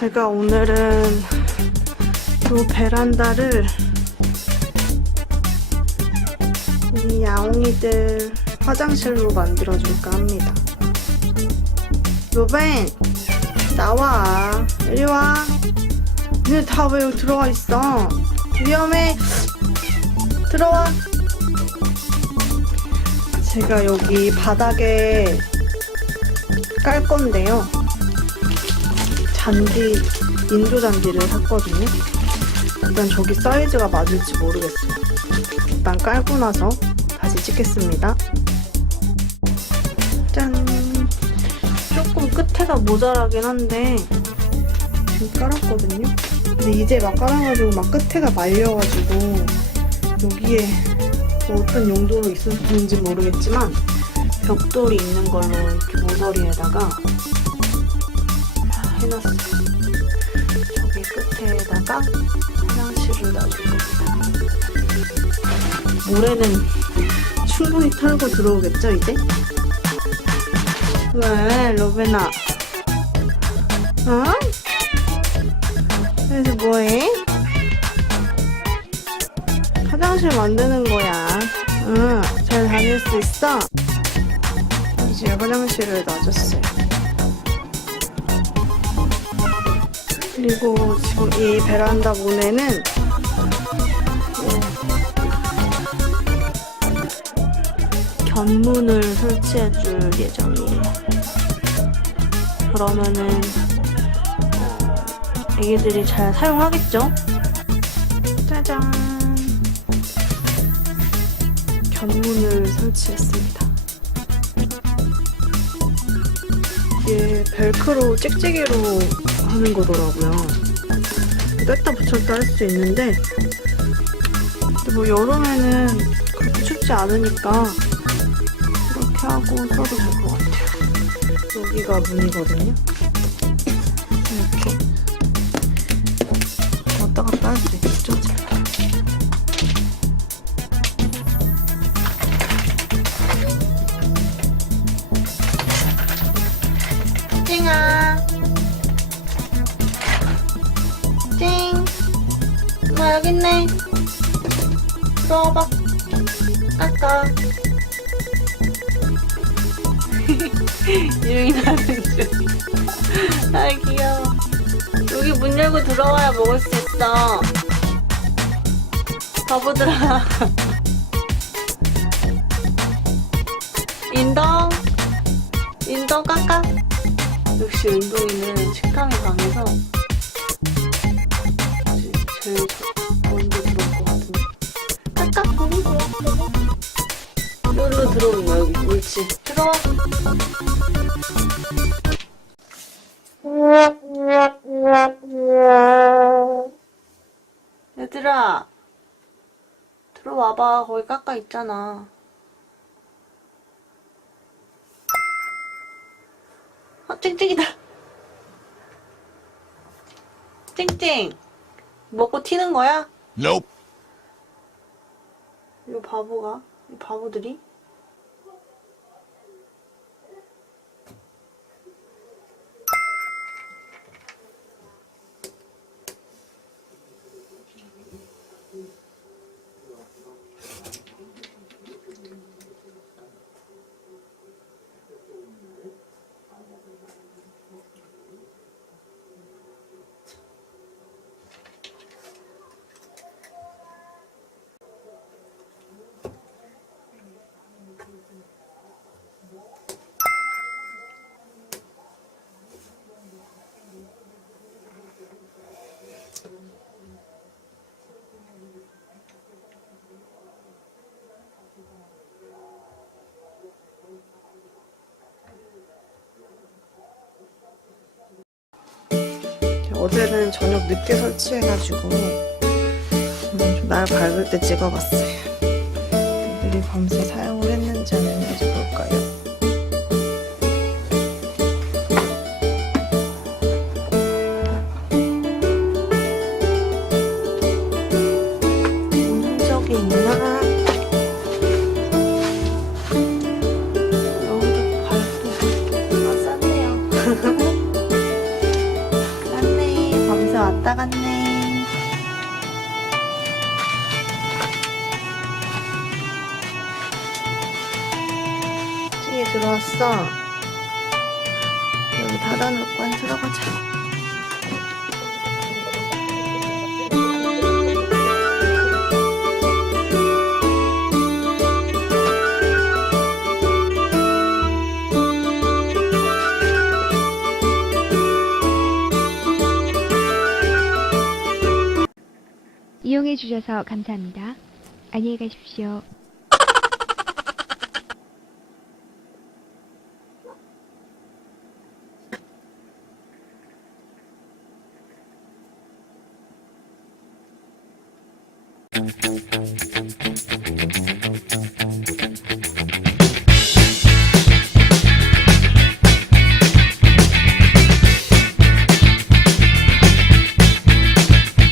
제가 오늘은 이 베란다를 이 야옹이들 화장실로 만들어줄까 합니다. 로벤, 나와. 이리 와. 니네 다왜 여기 들어와 있어? 위험해. 들어와. 제가 여기 바닥에 깔 건데요. 잔디, 인조 잔디를 샀거든요. 일단 저기 사이즈가 맞을지 모르겠어요. 일단 깔고 나서 다시 찍겠습니다. 짠! 조금 끝에가 모자라긴 한데 지금 깔았거든요. 근데 이제 막 깔아가지고 막 끝에가 말려가지고 여기에 뭐 어떤 용도로 있었는지 모르겠지만 벽돌이 있는 걸로 이렇게 모서리에다가 해놨어요. 저기 끝에다가 화장실을 놔줄 겁니다. 모래는 충분히 털고 들어오겠죠, 이제? 왜, 로베나? 어? 그래서 뭐해? 화장실 만드는 거야. 응, 잘 다닐 수 있어? 이제 화장실을 놔줬어요. 그리고 지금 이 베란다 문에는 예, 견문을 설치해 줄 예정이에요. 그러면은 어, 애기들이 잘 사용하겠죠? 짜잔. 견문을 설치했습니다. 이게 벨크로 찍찍이로 하는 거더라고요. 뺐다 붙였다 할 수 있는데 근데 뭐 여름에는 그렇게 춥지 않으니까 이렇게 하고 써도 될 것 같아요. 여기가 문이거든요. 여기 있네 들어와봐. 아까. 유용이 나는 중. 아 귀여워. 여기 문 열고 들어와야 먹을 수 있어. 바보들아 인동 인동 깎아 역시 운동이는 식탐이 강해서 제일 들어오는 거야 여기 옳지 들어와 얘들아 들어와봐 거기 깎아 있잖아 아, 찡찡이다. 찡찡. 먹고 튀는 거야? Nope. 이 바보가? 이 바보들이? 어제는 저녁 늦게 설치해가지고 좀날 밝을 때 찍어봤어요. 애들이 밤새 사용을 들어왔어. 여기 닫아놓고 안 들어가자. 이용해 주셔서 감사합니다. 안녕히 가십시오.